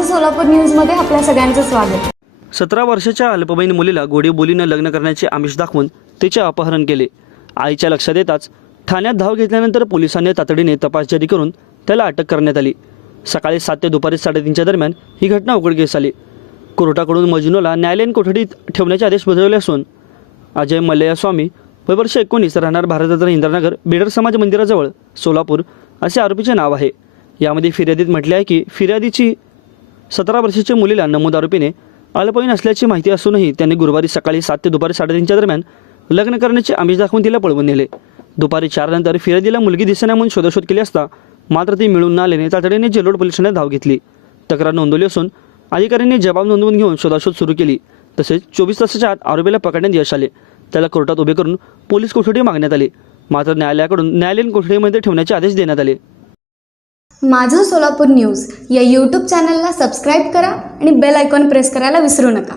माझं सोलापूर न्यूजमध्ये आपल्या सगळ्यांचं स्वागत। 17 वर्षाच्या अल्पवयीन मुलीला गोडी बोलीनं लग्न करण्याचे आमिष दाखवून तिचे अपहरण केले। आईच्या लक्षात येताच ठाण्यात धाव घेतल्यानंतर पोलिसांनी तातडीने तपास जारी करून त्याला अटक करण्यात आली। सकाळी 7 ते दुपारी 3:30 दरम्यान ही घटना उघडकीस आली। कोर्टाकडून मजनूला न्यायालयीन कोठडीत ठेवण्याचे आदेश बजावले असून अजय मल्लय्या स्वामी वय वर्ष 19 राहणार भारतरत्न इंदिरानगर बिडर समाज मंदिराजवळ सोलापूर असे आरोपीचे नाव आहे। यामध्ये फिर्यादीत म्हटले आहे की फिर्यादीची 17 वर्षाच्या मुलीला नमूद आरोपीने अल्पवयीन असल्याची माहिती असूनही त्यांनी गुरुवारी सकाळी 7 ते दुपारी 3:30 दरम्यान लग्न करण्याचे आमिष दाखवून तिला पळवून नेले। दुपारी 4 नंतर फिर्यादीला मुलगी दिसेना म्हणून शोधाशोध केली असता मात्र ती मिळून न आल्याने तातडीने जेलोड पोलीस ठाण्यात धाव घेतली। तक्रार नोंदवली असून अधिकाऱ्यांनी जबाब नोंदवून घेऊन शोधाशोध सुरू केली। तसेच 24 तासाच्या आत आरोपीला पकडण्यात यश आले। त्याला कोर्टात उभे करून पोलीस कोठडी मागण्यात आली, मात्र न्यायालयाकडून न्यायालयीन कोठडीमध्ये ठेवण्याचे आदेश देण्यात आले। माझं सोलापूर न्यूज या यूट्यूब चॅनलला सबस्क्राईब करा आणि बेल आयकॉन प्रेस करायला विसरू नका।